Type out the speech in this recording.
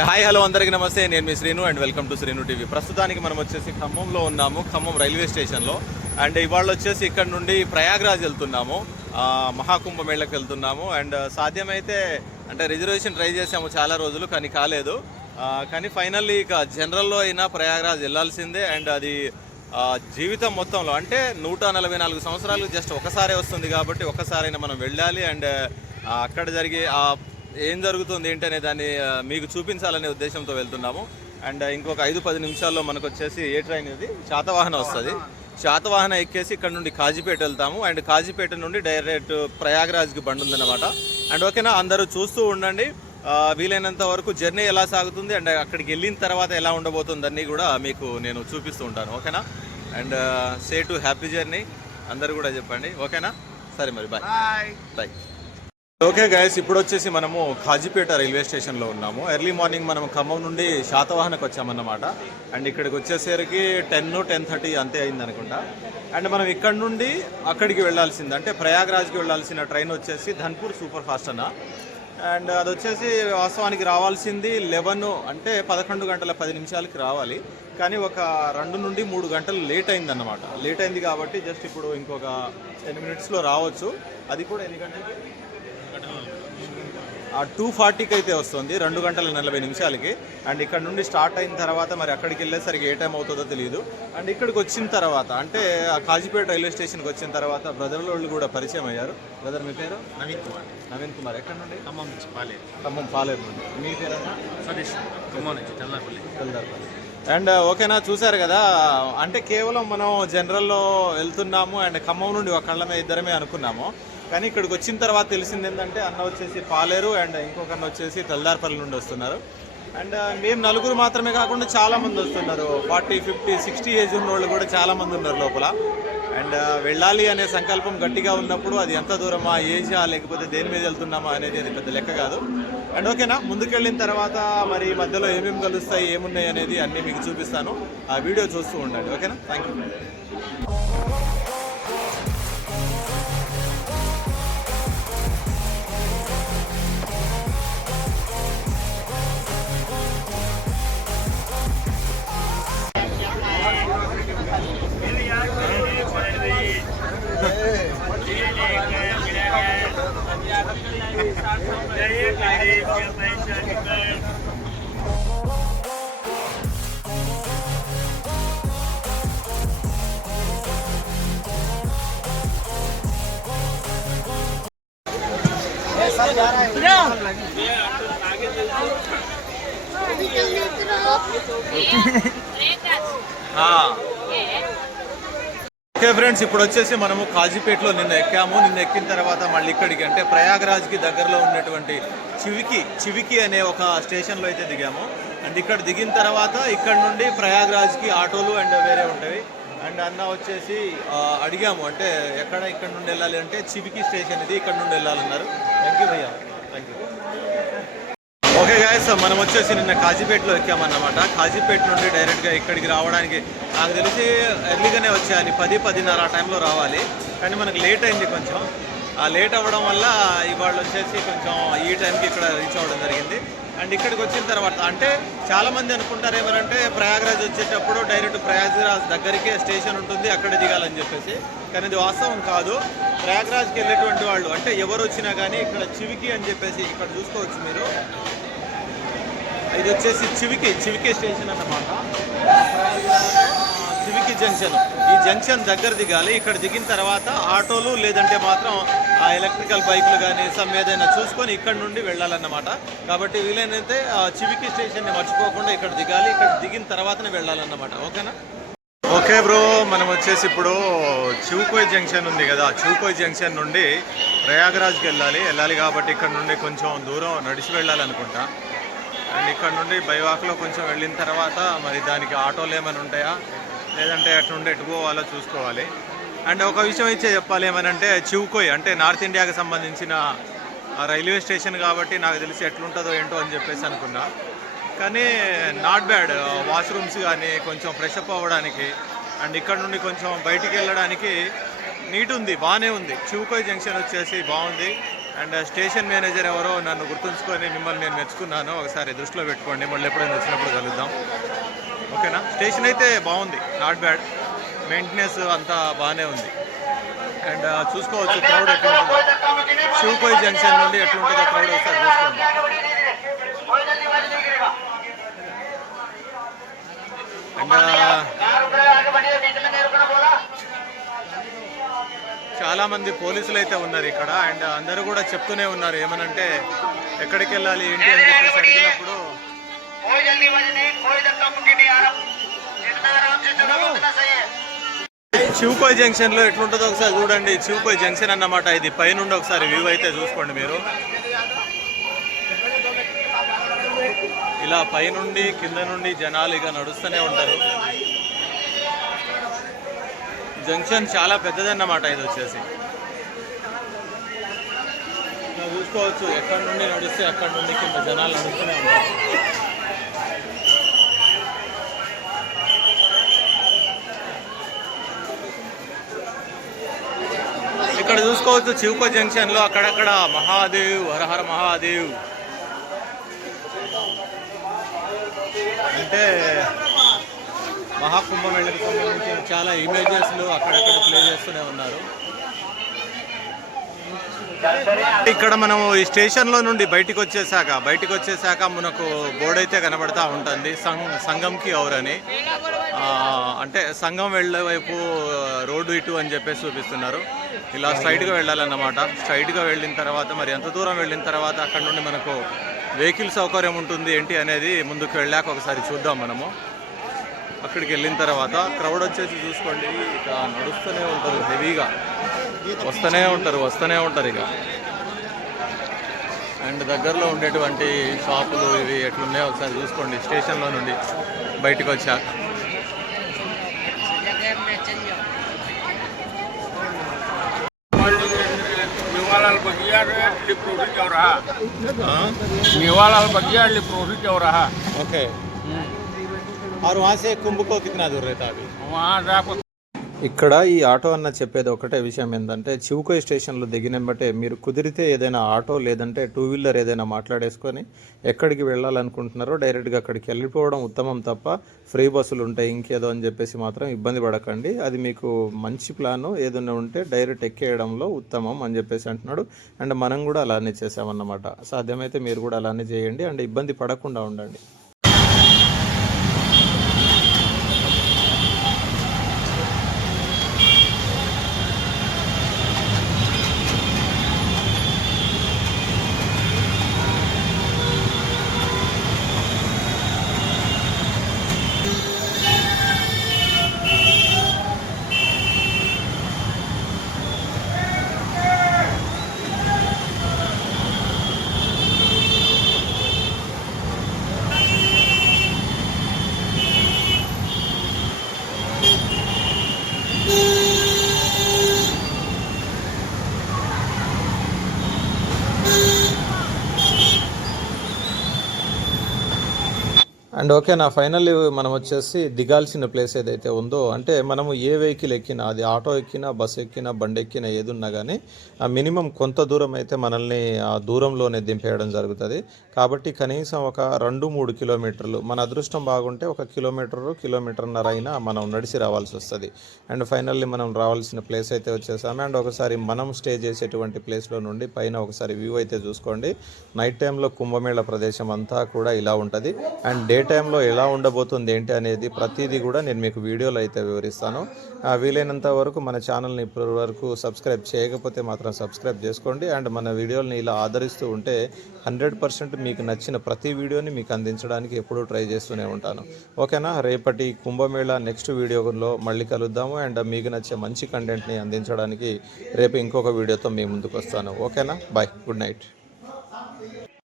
Hi hello అందరికీ నమస్తే. నేను మీ Srinu and welcome to Srinu TV. ప్రస్తుతానికి మనం వచ్చేసి ఖమ్మంలో ఉన్నాము ఖమ్మం రైల్వే స్టేషన్లో. అండ్ ఇవాళ వచ్చేసి ఇక్కడ నుండి ప్రయాగ్రాజ్ వెళ్తున్నాము. ఆ, వెళ్తున్నాము. అండ్ సాధ్యమైతే అంటే రిజర్వేషన్ ట్రై చేసాము చాలా రోజులు కానీ కాలేదు. కానీ ఫైనల్లీ ఇక జనరల్లో అయినా ప్రయాగ్రాజ్ వెళ్ళాల్సిందే అండ్ అది జీవితం మొత్తంలో అంటే నూట నలభై నాలుగు సంవత్సరాలు జస్ట్ ఒకసారి వస్తుంది కాబట్టి ఒకసారైనా మనం వెళ్ళాలి. అండ్ అక్కడ జరిగే ఆ ఏం జరుగుతుంది ఏంటనే దాన్ని మీకు చూపించాలనే ఉద్దేశంతో వెళ్తున్నాము. అండ్ ఇంకొక ఐదు పది నిమిషాల్లో మనకు వచ్చేసి ఏ ట్రైన్ ఇది? శాతవాహన వస్తుంది. శాతవాహన. ఎక్కేసి ఇక్కడ నుండి కాజీపేట వెళ్తాము. అండ్ కాజీపేట నుండి డైరెక్ట్ ప్రయాగ్రాజ్కి బండి ఉందన్నమాట అండ్ ఓకేనా అందరూ చూస్తూ ఉండండి. వీలైనంత వరకు జర్నీ ఎలా సాగుతుంది అండ్ అక్కడికి వెళ్ళిన తర్వాత ఎలా ఉండబోతుంది అన్నీ కూడా మీకు నేను చూపిస్తూ ఉంటాను. ఓకేనా? And say to happy journey. అందరూ కూడా చెప్పండి. ఓకేనా? సరే మరి బాయ్. బాయ్. ఓకే గైస్ ఇప్పుడు వచ్చేసి మనము కాజీపేట రైల్వే స్టేషన్లో ఉన్నాము. ఎర్లీ మార్నింగ్ మనం ఖమ్మం నుండి శాతవాహనకు వచ్చామన్నమాట. అండ్ ఇక్కడికి వచ్చేసరికి టెన్ టెన్ థర్టీ అంతే అయింది అనుకుంటా అండ్ మనం ఇక్కడ నుండి అక్కడికి వెళ్ళాల్సింది అంటే ప్రయాగ్రాజ్కి వెళ్ళాల్సిన ట్రైన్ వచ్చేసి ధన్పూర్ సూపర్ ఫాస్ట్ అన్న. అండ్ అది వచ్చేసి వాస్తవానికి రావాల్సింది లెవెన్ అంటే పదకొండు గంటల పది నిమిషాలకి రావాలి. కానీ ఒక రెండు నుండి మూడు గంటలు లేట్ అయిందన్నమాట. లేట్ అయింది కాబట్టి జస్ట్ ఇప్పుడు ఇంకొక టెన్ మినిట్స్లో రావచ్చు. అది కూడా ఎన్ని గంటలకి? టూ ఫార్టీకి అయితే వస్తుంది రెండు గంటల నలభై నిమిషాలకి. అండ్ ఇక్కడ నుండి స్టార్ట్ అయిన తర్వాత మరి అక్కడికి వెళ్ళేసరికి ఏ టైం అవుతుందో తెలియదు అండ్ ఇక్కడికి వచ్చిన తర్వాత అంటే ఆ కాజీపేట రైల్వే స్టేషన్కి వచ్చిన తర్వాత బ్రదర్ వాళ్ళు కూడా పరిచయం అయ్యారు. బ్రదర్ మీ పేరు? నవీన్ కుమార్. నవీన్ కుమార్. ఎక్కడ నుండి? ఖమ్మం నుంచి పాలేరు. ఖమ్మం పాలేరు నుండి. మీ పేరన్నా సతీష్. ఖమ్మం నుంచి తెల్లారపల్లి. వెళ్దారు అండ్ ఓకేనా చూసారు కదా అంటే కేవలం మనం జనరల్లో వెళ్తున్నాము అండ్ ఖమ్మం నుండి ఒక కళ్ళమే ఇద్దరమే అనుకున్నాము. కానీ ఇక్కడికి వచ్చిన తర్వాత తెలిసింది ఏంటంటే అన్న వచ్చేసి పాలేరు అండ్ ఇంకొక అన్న వచ్చేసి తెల్దారపల్లి నుండి వస్తున్నారు. అండ్ మేము నలుగురు మాత్రమే కాకుండా చాలా మంది వస్తున్నారు. ఫార్టీ ఫిఫ్టీ సిక్స్టీ ఏజ్ ఉన్న వాళ్ళు కూడా చాలామంది ఉన్నారు లోపల. అండ్ వెళ్ళాలి అనే సంకల్పం గట్టిగా ఉన్నప్పుడు అది ఎంత దూరమా ఏజా లేకపోతే దేని మీద వెళ్తున్నామా అనేది అది పెద్ద లెక్క కాదు. అండ్ ఓకేనా? ముందుకెళ్ళిన తర్వాత మరి మధ్యలో ఏమేమి కలుస్తాయి ఏమున్నాయి అనేది అన్నీ మీకు చూపిస్తాను. ఆ వీడియో చూస్తూ ఉండండి. ఓకేనా? Thank you Ya, terus lagi. Iya, terus lagi. Iya. Okay friends ఇప్పుడు వచ్చేసి మనము కాజీపేటలో నిన్న ఎక్కాము. నిన్న ఎక్కిన తర్వాత మళ్ళీ ఇక్కడికి అంటే ప్రయాగరాజ్కి దగ్గరలో ఉన్నటువంటి చివికి చివికి అనే ఒక స్టేషన్లో అయితే దిగాము. అండ్ ఇక్కడ దిగిన తర్వాత ఇక్కడ నుండి ప్రయాగరాజ్కి ఆటోలు అండ్ వేరే ఉంటాయి. అండ్ అన్న వచ్చేసి అడిగాము. అంటే ఎక్కడ ఇక్కడ నుండి వెళ్ళాలి అంటే చివికి స్టేషన్ ఇది ఇక్కడ నుండి వెళ్ళాలన్నారు. థ్యాంక్ యూ భయ్యా. థ్యాంక్ యూ ఓకే గాయస్ మనం వచ్చేసి నిన్న కాజీపేటలో ఎక్కామన్నమాట. కాజీపేట నుండి డైరెక్ట్గా ఇక్కడికి రావడానికి నాకు తెలిసి ఎర్లీగానే వచ్చేయాలి. పది పదిన్నర ఆ టైంలో రావాలి. కానీ మనకు లేట్ అయింది కొంచెం. ఆ లేట్ అవ్వడం వల్ల ఇవాళ వచ్చేసి కొంచెం ఈ టైంకి ఇక్కడ రీచ్ అవ్వడం జరిగింది. అండ్ ఇక్కడికి వచ్చిన తర్వాత అంటే చాలామంది అనుకుంటారు ఏమనంటే ప్రయాగ్రాజ్ వచ్చేటప్పుడు డైరెక్ట్ ప్రయాగ్రాజ్ దగ్గరికే స్టేషన్ ఉంటుంది అక్కడ దిగాలని చెప్పేసి. కానీ ఇది వాస్తవం కాదు. ప్రయాగ్రాజ్కి వెళ్ళేటువంటి వాళ్ళు అంటే ఎవరు వచ్చినా కానీ ఇక్కడ చివికి అని చెప్పేసి ఇక్కడ చూసుకోవచ్చు మీరు. ఇది వచ్చేసి చివికి చివికి స్టేషన్ అన్నమాట. చివికి జంక్షన్. ఈ జంక్షన్ దగ్గర దిగాలి. ఇక్కడ దిగిన తర్వాత ఆటోలు లేదంటే మాత్రం ఆ ఎలక్ట్రికల్ బైకులు కానీ సమ్ ఏదైనా చూసుకొని ఇక్కడ నుండి వెళ్ళాలన్నమాట. కాబట్టి వీలైనైతే చివికి స్టేషన్ని మర్చిపోకుండా ఇక్కడ దిగాలి. ఇక్కడ దిగిన తర్వాతనే వెళ్ళాలన్నమాట. ఓకేనా? ఓకే బ్రో మనం వచ్చేసి ఇప్పుడు చివుకోయ్ జంక్షన్ ఉంది కదా. చివుకోయ్ జంక్షన్ నుండి ప్రయాగరాజ్కి వెళ్ళాలి. వెళ్ళాలి కాబట్టి ఇక్కడ నుండి కొంచెం దూరం నడిచి వెళ్ళాలనుకుంటా. అండ్ ఇక్కడ నుండి బైవాక్లో కొంచెం వెళ్ళిన తర్వాత మరి దానికి ఆటోలు ఏమైనా ఉంటాయా? లేదంటే అటు నుండి ఎటు పోవాలో చూసుకోవాలి. అండ్ ఒక విషయం ఇచ్చే చెప్పాలి ఏమనంటే చివుకోయ్ అంటే నార్త్ ఇండియాకి సంబంధించిన ఆ రైల్వే స్టేషన్ కాబట్టి నాకు తెలిసి ఎట్లుంటుందో ఏంటో అని చెప్పేసి అనుకున్నా. కానీ నాట్ బ్యాడ్ వాష్రూమ్స్ కానీ కొంచెం ఫ్రెష్ అప్ అవ్వడానికి అండ్ ఇక్కడ నుండి కొంచెం బయటికి వెళ్ళడానికి నీట్ ఉంది బాగానే ఉంది. చివుకోయ్ జంక్షన్ వచ్చేసి బాగుంది. అండ్ స్టేషన్ మేనేజర్ ఎవరో నన్ను గుర్తుంచుకొని మిమ్మల్ని నేను మెచ్చుకున్నాను. ఒకసారి దృష్టిలో పెట్టుకోండి. మళ్ళీ ఎప్పుడైనా వచ్చినప్పుడు కలుద్దాం. ఓకేనా? స్టేషన్ అయితే బాగుంది. నాట్ బ్యాడ్ మెయింటెనెన్స్ అంతా బాగానే ఉంది. అండ్ చూసుకోవచ్చు క్రౌడ్ ఎట్లుంటుందో. షూకోయ్ జంక్షన్ నుండి ఎట్లుంటుందో క్రౌడ్ ఒకసారి చూసుకోండి. అండ్ చాలా మంది పోలీసులు అయితే ఉన్నారు ఇక్కడ. అండ్ అందరూ కూడా చెప్తూనే ఉన్నారు ఏమనంటే ఎక్కడికి వెళ్ళాలి ఏంటి అని చెప్పేసి అడిగినప్పుడు చివుపాయ్ జంక్షన్లో ఎట్లుంటుందో ఒకసారి చూడండి. చివుపాయ్ జంక్షన్ అన్నమాట ఇది. పైనుండి ఒకసారి వ్యూ అయితే చూసుకోండి మీరు. ఇలా పైనుండి కింద నుండి జనాలు ఇక నడుస్తూనే ఉంటారు. జంక్షన్ చాలా పెద్దదన్నమాట ఇది వచ్చేసి. చూసుకోవచ్చు ఎక్కడి నుండి నడిస్తే అక్కడి నుండి కింద జనాలు నడుస్తూనే ఉంటారు. ఇక్కడ చూసుకోవచ్చు చివుకో జంక్షన్లో అక్కడక్కడ మహాదేవ్ హరహర మహాదేవ్. అంటే మహాకుంభమేళకు సంబంధించిన చాలా ఇమేజెస్లు అక్కడక్కడ ప్లే చేస్తూనే ఉన్నారు. ఇక్కడ మనము ఈ స్టేషన్లో నుండి బయటకు వచ్చేసాక బయటకు వచ్చేసాక మనకు బోర్డు అయితే కనబడతా ఉంటుంది. సంఘంకి ఎవరని. అని అంటే సంఘం వెళ్ళే వైపు రోడ్డు ఇటు అని చెప్పేసి చూపిస్తున్నారు. ఇలా స్ట్రైట్గా వెళ్ళాలన్నమాట. స్ట్రైట్గా వెళ్ళిన తర్వాత మరి ఎంత దూరం వెళ్ళిన తర్వాత అక్కడ నుండి మనకు వెహికల్ సౌకర్యం ఉంటుంది ఏంటి అనేది ముందుకు వెళ్ళాక ఒకసారి చూద్దాం మనము. అక్కడికి వెళ్ళిన తర్వాత క్రౌడ్ వచ్చేసి చూసుకోండి ఇక నడుస్తూనే ఉంటారు హెవీగా వస్తూనే ఉంటారు వస్తూనే ఉంటారు ఇక అండ్ దగ్గరలో ఉండేటువంటి షాపులు ఇవి ఎట్లున్నాయో ఒకసారి చూసుకోండి స్టేషన్లో నుండి బయటకు వచ్చాక मेवालाल बगिया लिप्रोही चौराहा ఆ? मेवालाल और वहाँ से कुंभ को कितना दूर रहता है अभी वहाँ से आपको ఇక్కడ ఈ ఆటో అన్న చెప్పేది ఒకటే విషయం ఏంటంటే చివుకోయ్ స్టేషన్లో దిగినబట్టే మీరు కుదిరితే ఏదైనా ఆటో లేదంటే టూ వీలర్ ఏదైనా మాట్లాడేసుకొని ఎక్కడికి వెళ్ళాలనుకుంటున్నారో డైరెక్ట్గా అక్కడికి వెళ్ళిపోవడం ఉత్తమం తప్ప ఫ్రీ బస్సులు ఉంటాయి ఇంకేదో అని చెప్పేసి మాత్రం ఇబ్బంది పడకండి అది మీకు మంచి ప్లాను ఏదైనా ఉంటే డైరెక్ట్ ఎక్కేయడంలో ఉత్తమం అని చెప్పేసి అంటున్నాడు అండ్ మనం కూడా అలానే చేసామన్నమాట సాధ్యమైతే మీరు కూడా అలానే చేయండి అండ్ ఇబ్బంది పడకుండా ఉండండి అండ్ ఓకే నా ఫైనల్ మనం వచ్చేసి దిగాల్సిన ప్లేస్ ఏదైతే ఉందో అంటే మనము ఏ వెహికల్ ఎక్కినా అది ఆటో ఎక్కినా బస్ ఎక్కినా బండి ఎక్కినా ఏది ఉన్నా కానీ ఆ మినిమం కొంత దూరం అయితే మనల్ని ఆ దూరంలోనే దింపేయడం జరుగుతుంది. కాబట్టి కనీసం ఒక రెండు మూడు కిలోమీటర్లు మన అదృష్టం బాగుంటే ఒక కిలోమీటర్ కిలోమీటర్న్నర అయినా మనం నడిచి రావాల్సి వస్తుంది. అండ్ ఫైనల్లీ మనం రావాల్సిన ప్లేస్ అయితే వచ్చేసాము. అండ్ ఒకసారి మనం స్టే చేసేటువంటి ప్లేస్లో నుండి పైన ఒకసారి వ్యూ అయితే చూసుకోండి. నైట్ టైంలో కుంభమేళ ప్రదేశం అంతా కూడా ఇలా ఉంటుంది. అండ్ డే టైంలో ఎలా ఉండబోతుంది ఏంటి అనేది ప్రతిదీ కూడా నేను మీకు వీడియోలో అయితే వివరిస్తాను. వీలైనంత వరకు మన ఛానల్ని ఇప్పటి వరకు సబ్స్క్రైబ్ చేయకపోతే మాత్రం సబ్స్క్రైబ్ చేసుకోండి. అండ్ మన వీడియోని ఇలా ఆదరిస్తూ ఉంటే హండ్రెడ్ పర్సెంట్ మీకు నచ్చిన ప్రతి వీడియోని మీకు అందించడానికి ఎప్పుడూ ట్రై చేస్తూనే ఉంటాను. ఓకేనా? రేపటి కుంభమేళ నెక్స్ట్ వీడియోలో మళ్ళీ కలుద్దాము. అండ్ మీకు నచ్చే మంచి కంటెంట్ని అందించడానికి రేపు ఇంకొక వీడియోతో మీ ముందుకు వస్తాను. ఓకేనా? బాయ్. Good night.